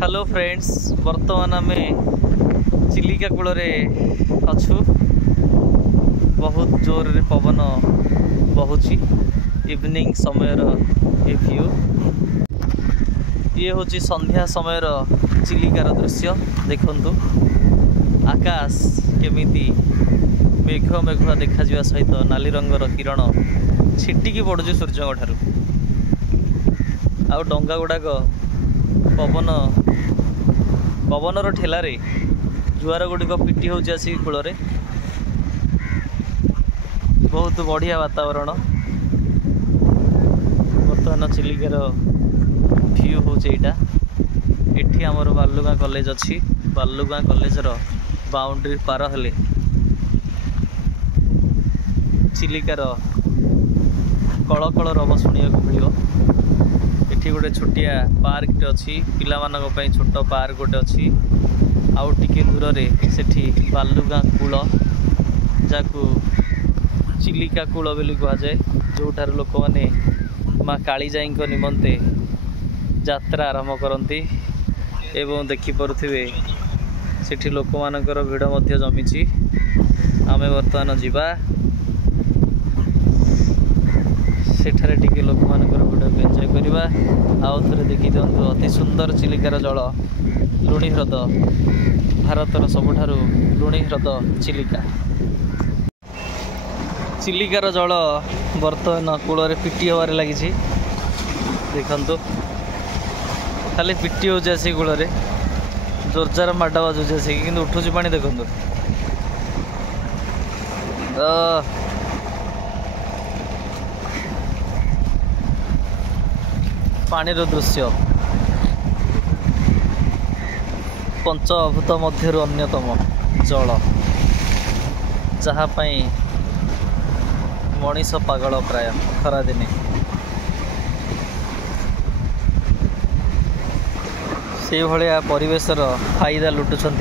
Hello friends, बर्तमान आम Chilika cool अच्छु। बहुत जोर रे पवन बहुची। इवनिंग समय ये व्यू ये हूँ संध्या समय चिलिकार दृश्य। देखंतु आकाश केमिति मेघ मेघुआ देखा सहित नाली रंगर किरण छिटिकी पड़ुଛି सूर्य ठारू। आउ डंगा गुड़ाक पवनर ठेलारे जुआर गुड़िक पिटी होची आसी कूल। बहुत बढ़िया वातावरण बर्तमान चिलिकार व्यू हूँ यहाँ। एठी आमर बालुगाँ कॉलेज अच्छी। बालुगाँ कॉलेजर बाउंड्री पार हेले चिलिकार कल कल रब शुणा मिल। एठी गोटे छोटिया पार्क टे अच्छी, पिला मानक पई छोट पार्क गोटे अच्छी। आउ टिके दूर रे सेठी बालुगाँ कूल जाकू चिलिका कूल बोली कह जाए, जोठार लोक माने माँ कालीजाई निमंते यात्रा आरंभ करती। एवं देखि परुथिबे सेठी लोक मानकर भिड़ मध्य जमीची। आमे वर्तमान जीवा सेठारे टिके लोक मानकर भिड़ को एंजॉय करवा। आउ थे देखी दिंतु अति सुंदर चिलिकार जल लुणी ह्रद, भारतर सबुठारु लुणी ह्रद चिलिका। चिलिकार जल बर्तमान कूल पिटी हबार लगी। देखंतु खाली पिटी हो जासी कूल जोरजार माड बाजुची आसिक, किंतु उठुची पानी देखंतु। पानीर दृश्य पंच अभूत मध्य अन्यतम जल, जहाँपाई मनीष पागल प्राय खरा दिने। से भाया परिवेशर फायदा लुटुंट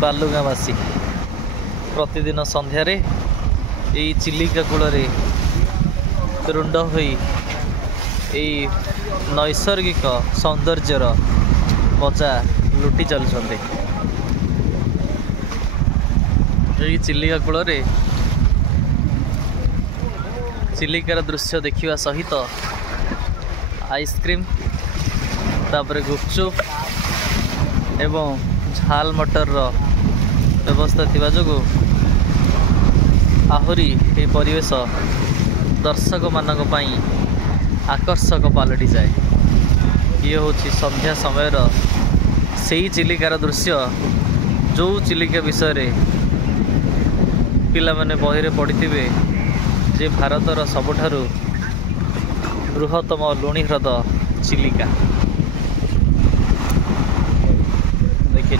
बालुगाँवासी। प्रतिदिन संध्यारे यही चिलिका कूल रुंड होई यही नैसर्गिक सौंदर्यर मजा लुटि चलुंट। चिलिका कूल चिलिकार दृश्य देखा सहित आइसक्रीम तापर गुपचुप एवं झाल मटर व्यवस्था थिबा जोगु आहुरी ये परिवेश दर्शक मानक पई आकर्षक पलटि जाए। ये हूँ संध्या समय से चिलिकार दृश्य, जो चिलिका विषय पिला माने बही रे पढ़िथिबे जे भारतर सबुठारु बृहत्तम लुणी ह्रद चिलिका। देखिए